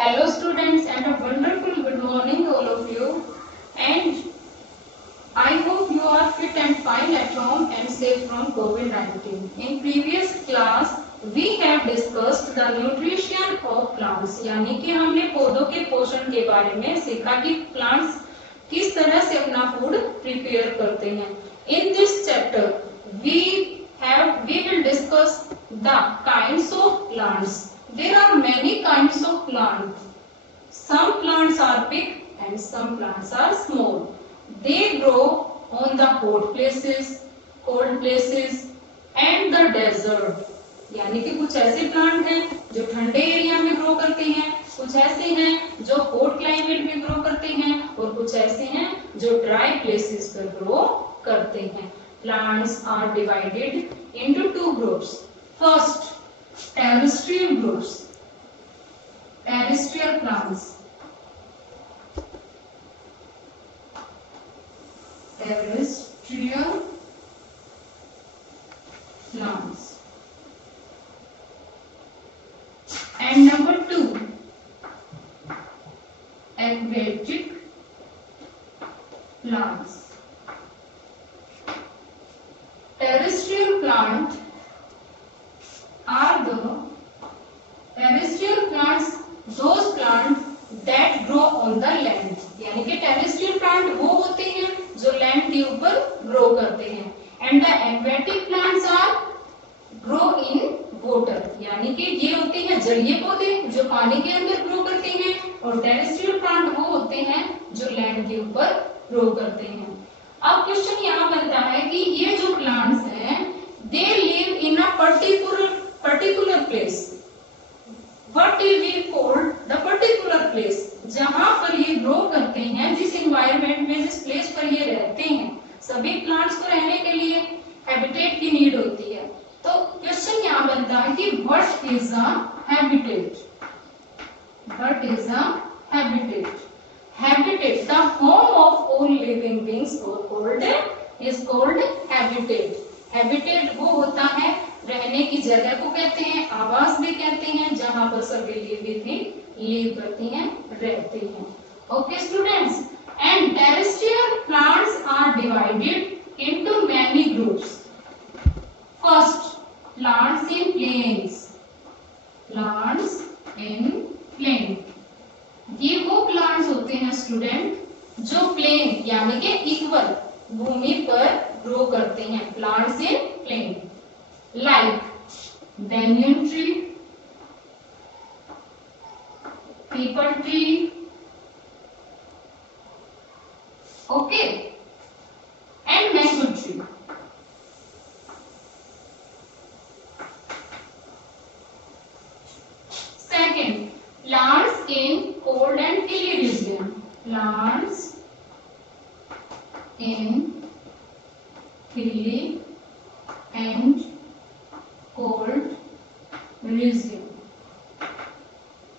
Hello students and a wonderful good morning all of you, and I hope you are fit and fine at home and safe from COVID-19. In previous class we have discussed the nutrition of plants, यानी कि हमने पौधों के पोषण के बारे में सीखा कि प्लांट्स किस तरह से अपना फूड प्रिपेयर करते हैं. In this chapter we will discuss the kinds of plants. There are many kinds of plants. Some plants are big and some plants are small. They grow on the hot places, cold places and the desert. यानी कि कुछ ऐसे plant हैं जो ठंडे area में grow करते हैं, कुछ ऐसे हैं जो हॉट क्लाइमेट में ग्रो करते हैं और कुछ ऐसे हैं जो ड्राई प्लेसेस पर ग्रो करते हैं. Plants are divided into two groups. First, terrestrial groups. Terrestrial plants. Terrestrial plants. And number two, aquatic plants. Terrestrial plants are terrestrial plants, those plants that grow on the land. यानी कि terrestrial plant वो होते हैं जो land के ऊपर grow करते हैं. And the aquatic plants are grow in water. यानी कि ये होते हैं जलीय पौधे जो पानी के अंदर grow करते हैं, और terrestrial plant वो होते हैं जो land के ऊपर grow करते हैं. अब क्वेश्चन यहाँ बनता है कि ये जो प्लांट्स हैं they live in a particular place. What we call the particular place. जहाँ पर ये ग्रो करते हैं, जिस एनवायरनमेंट में, जिस प्लेस पर ये रहते हैं, सभी प्लांट्स को रहने के लिए हैबिटेट की नीड होती है. तो क्वेश्चन यहाँ बनता है कि what is a habitat. What is a habitat. Habitat, the home of all living beings is called habitat. Habitat वो होता है रहने की जगह को कहते हैं, आवास भी कहते हैं, जहाँ पर सभी लिविंग बींग लिव करती हैं, रहते हैं. Okay students, and terrestrial plants are divided into many groups. First, plants in plains. Plants in plain. ये वो प्लांट्स होते हैं स्टूडेंट जो प्लेन यानी कि इक्वल भूमि पर ग्रो करते हैं. Plants in plain like banyan tree, peepal tree, okay, and mango tree. Second, plants in cold and hilly region. Plants in hilly and cold region.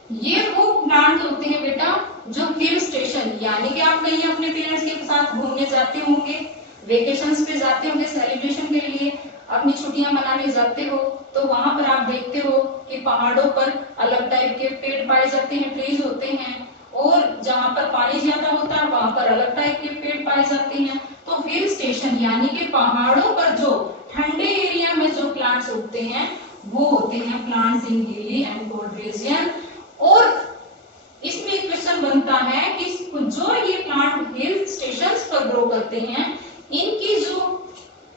ये वो प्लांट होते हैं बेटा जो हिल स्टेशन, यानी कि आप कहीं अपने पेरेंट्स के साथ घूमने जाते होंगे, वेकेशंस पे जाते होंगे, सेलिब्रेशन के लिए अपनी छुट्टियां मनाने जाते हो, तो वहां पर आप देखते हो कि पहाड़ों पर अलग टाइप के पेड़ पाए जाते हैं, ट्रीज होते हैं, और जहां पर पानी ज्यादा होता है वहां पर अलग टाइप के पेड़ पाए जाते हैं. तो हिल स्टेशन यानी कि पहाड़ों पर जो ठंडे एरिया में जो प्लांट्स उगते हैं वो होते हैं प्लांट्स इन हिली एंड कोल्ड रीजन. और इसमें क्वेश्चन बनता है कि जो ये प्लांट हिल स्टेशंस पर ग्रो करते हैं, इनकी जो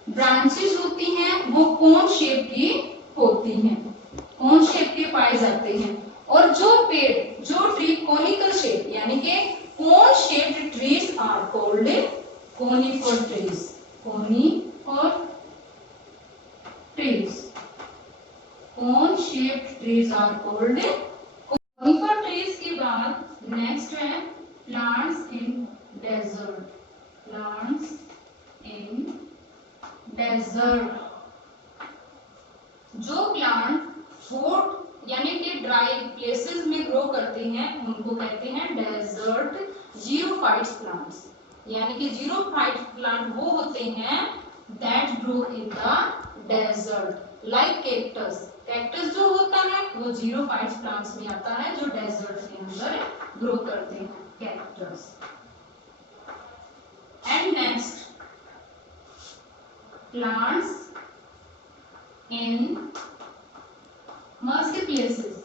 ब्रांचेस होती हैं वो कोन शेप की होती हैं, कोन शेप के पाए जाते हैं. और जो पेड़, जो ट्री कोनिकल शेप यानी कि cone shaped trees are called conifer trees. Conifer trees, cone shaped trees are called conifer trees. के बाद नेक्स्ट है plants in desert. Plants in desert. जो प्लांट हॉट यानी कि ड्राई प्लेसेस में ग्रो करते हैं उनको कहते हैं डेजर्ट जीरोफाइट्स प्लांट्स. यानी कि जीरोफाइट प्लांट वो होते हैं that grow in the desert like cactus. Cactus जो होता है वो जीरोफाइट प्लांट्स में आता है जो डेजर्ट के अंदर ग्रो करते हैं, cactus. And next, plants in moist places.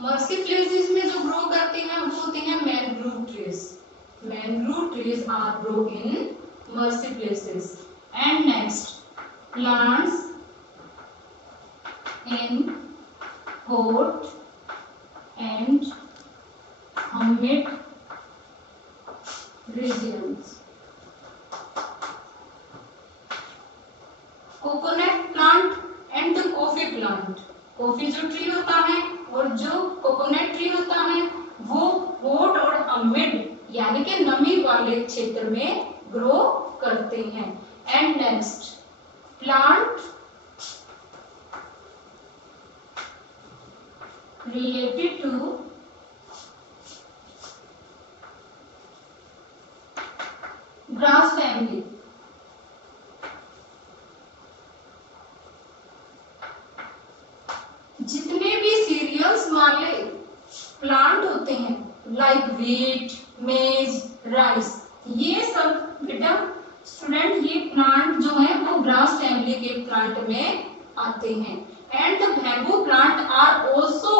Moist places में जो ग्रो करते हैं वो होते हैं mangrove trees. Mangrove trees are grow in moist places. And next, plants in hot and humid regions। Coconut plant and coffee plant. Coffee जो tree होता है और जो कोकोनट ट्री होता है वो हॉट और हमिड यानी कि नमी वाले क्षेत्र में ग्रो करते हैं। And next, plant related to grass family। जितने भी सीरियल्स वाले प्लांट होते हैं लाइक व्हीट, मेज, राइस, ये सब बेटा स्टूडेंट ये प्लांट जो है वो ग्रास फैमिली के प्लांट में आते हैं। And the bamboo plant are also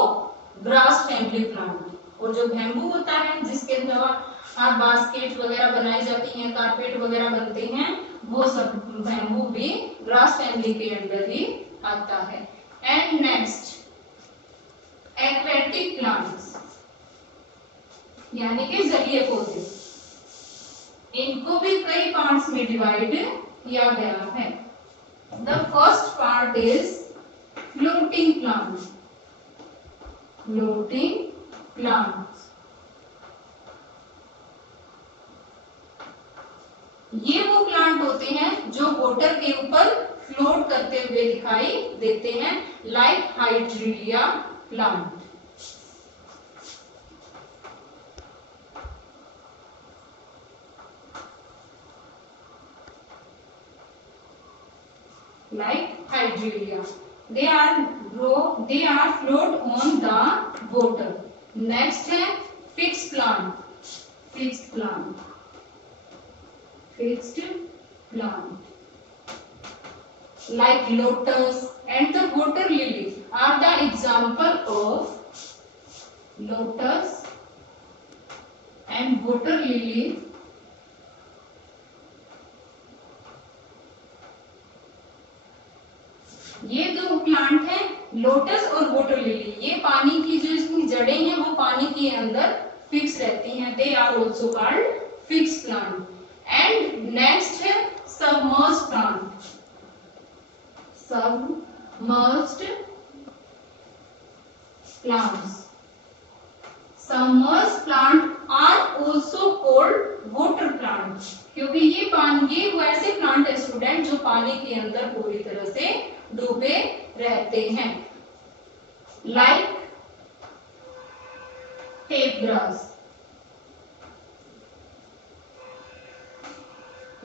grass family plant. और जो बैम्बू होता है जिसके द्वारा बास्केट वगैरह बनाई जाती हैं, कारपेट वगैरह बनते हैं, वो सब बैम्बू भी ग्रास फैमिली के अंदर ही आता है। एंड नेक्स्ट, एक्वेटिक प्लांट्स यानी कि जलीय पौधे, इनको भी कई पार्ट्स में डिवाइड किया गया है। The first part is floating plants. Floating plants ये वो प्लांट होते हैं जो वाटर के ऊपर फ्लोट करते हुए दिखाई देते हैं, like hydrelia plant. Like hydrelia, they are float on the water। Next है fixed plant। fixed plant like lotus and the water lily are the example of lotus and water lily। ये दो plant हैं lotus और water lily, ये पानी की जो इसकी जड़ें हैं वो पानी के अंदर फिक्स रहती हैं। They are also called fix plant. And next है submerged plant. Submerged plants, submerged plant are also called water plant, क्योंकि ये वैसे प्लांट है स्टूडेंट जो पानी के अंदर पूरी तरह से डूबे रहते हैं, like tape grass.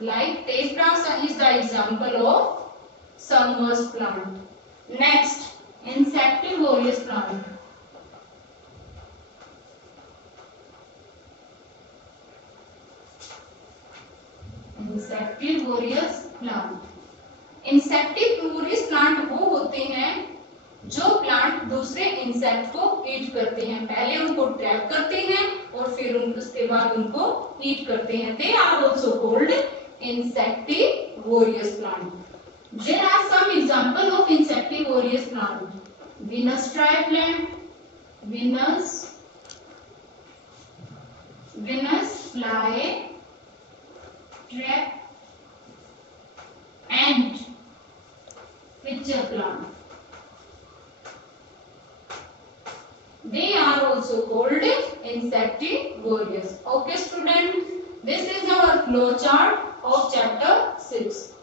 Like tape grass is the example of submerged plant. Next, insectivorous plant. Insectivorous plant. Insectivorous plant वो होते हैं जो प्लांट दूसरे इंसेक्ट को ईट करते हैं। पहले उनको ट्रैप करते हैं और फिर उसके बाद उनको ईट करते हैं। They are also called insectivorous plant. There are some example of insectivorous plant. Venus flytrap, Venus fly trap and pitcher plant. They are also called insectivorous. Okay student, this is our flow chart of chapter 6.